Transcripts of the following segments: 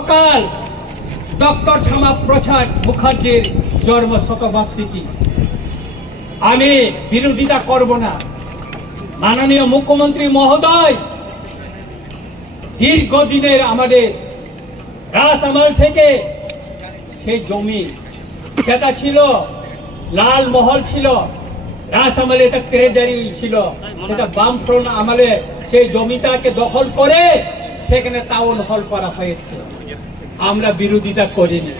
গতকাল ডক্টর শ্যামা প্রসাদ মুখার্জির জন্ম শতবার্ষিকী আমি বিরোধিতা করব না। মাননীয় মুখ্যমন্ত্রী মহোদয়, দীর্ঘদিনের আমাদের রাস আমল থেকে সেই জমি সেটা ছিল, লাল মহল ছিল রাস আমলে এটা ট্রেজারি ছিল, সেটা বামফ্রন্ট আমলে সেই জমিটাকে দখল করে সেখানে টাউন হল করা হয়েছে। আমরা বিরোধিতা করিনি।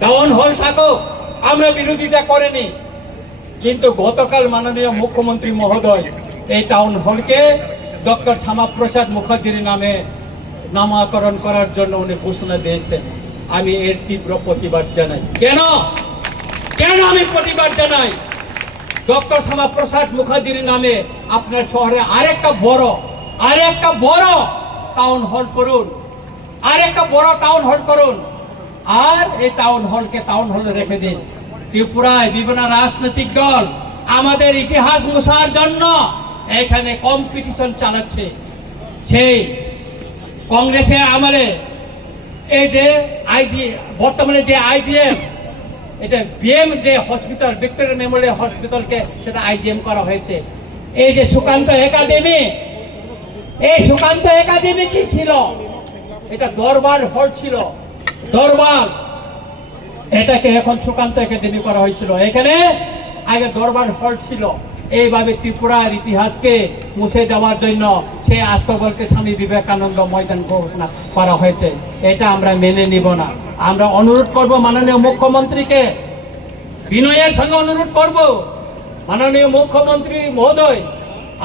টাউন হল থাকুক, আমরা বিরোধিতা করিনি। কিন্তু গতকাল মাননীয় মুখ্যমন্ত্রী মহোদয় এই টাউন হলকে ডক্টর শ্যামাপ্রসাদ মুখার্জির নামে নামাকরণ করার জন্য উনি ঘোষণা দিয়েছেন। আমি এর তীব্র প্রতিবাদ জানাই। কেন? কেন আমি প্রতিবাদ জানাই? ডক্টর শ্যামাপ্রসাদ মুখার্জির নামে আপনার শহরে আরেকটা বড় আরেকটা বড় টাউন হল করুন। আর একটা বড় টাউন হল করুন। আর এই টাউন হলকে টাউন হলে রেখে দিন। ত্রিপুরায় বিভিন্ন রাজনৈতিক দল আমাদের ইতিহাস মুছার জন্য এখানে কম্পিটিশন চালাচ্ছে। সেই কংগ্রেসের আমলে এই যে আইজি, বর্তমানে যে আইজিএম, এটা বিএম যে হসপিটাল ভিক্টোরিয়া মেমোরিয়াল হসপিটালকে সেটা আইজিএম করা হয়েছে। এই যে সুকান্ত একাডেমি এই সুকান্ত একাডেমি কি ছিল? এটা দরবার হল ছিল। দরবার। এটাকে এখন সুকান্ত একাডেমি করা হয়েছিল। এখানে আগে দরবার হল ছিল। এইভাবে ত্রিপুরার ইতিহাসকে মুছে দেওয়ার জন্য সে আস্তবলকে স্বামী বিবেকানন্দ ময়দান ঘোষণা করা হয়েছে। এটা আমরা মেনে নিব না। আমরা অনুরোধ করব মাননীয় মুখ্যমন্ত্রীকে। বিনয়ের সঙ্গে অনুরোধ করব। মাননীয় মুখ্যমন্ত্রী মহোদয়,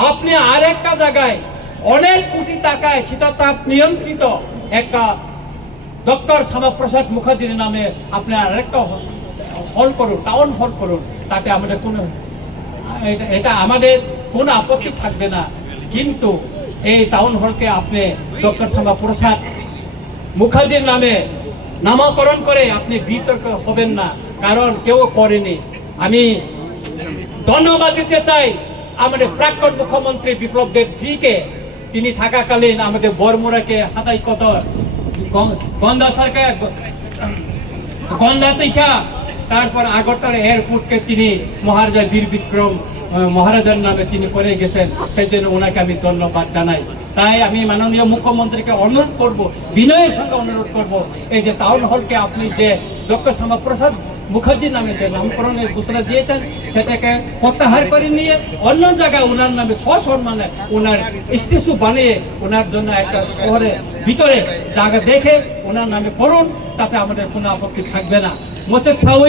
আপনি আরেকটা জায়গায় অনেক কোটি টাকায় শীততাপ নিয়ন্ত্রিত একটা ডক্টর শ্যামাপ্রসাদ মুখার্জির নামে আপনি আরেকটা হল করুন টাউন হল করুন, তাতে আমাদের কোনো এটা- আমাদের কোনো আপত্তি থাকবে না। কিন্তু এই টাউন হলকে আপনি ডক্টর শ্যামাপ্রসাদ মুখার্জির নামে নামকরণ করে আপনি বিতর্ক হবেন না, কারণ কেউ করেনি। আমি ধন্যবাদ দিতে চাই আমাদের প্রাক্তন মুখ্যমন্ত্রী বিপ্লব দেব জিকে তিনি থাকাকালীন আমাদের বরমুরাকে হাতাই কত গন্ধা সরকার গন্ধা তিসা তারপর আগরতলা এয়ারপোর্টকে তিনি মহারাজা বীর বিক্রম মহারাজার নামে তিনি করে গেছেন। সেই জন্য ওনাকে আমি ধন্যবাদ জানাই। তাই আমি মাননীয় মুখ্যমন্ত্রীকে অনুরোধ করব, বিনয়ের সঙ্গে অনুরোধ করব, এই যে টাউন হলকে আপনি যে ডক্টর শ্যামাপ্রসাদ মুখার্জির নামে যে নামকরণের ঘোষণা দিয়েছেন, সেটাকে প্রত্যাহার করে নিয়ে অন্য জায়গায় ওনার নামে সসম্মানে ওনার স্টেচু বানিয়ে ওনার জন্য একটা শহরে ভিতরে জায়গা দেখে ওনার নামে করুন তাতে আমাদের কোনো আপত্তি থাকবে না। মোসেদ সাউই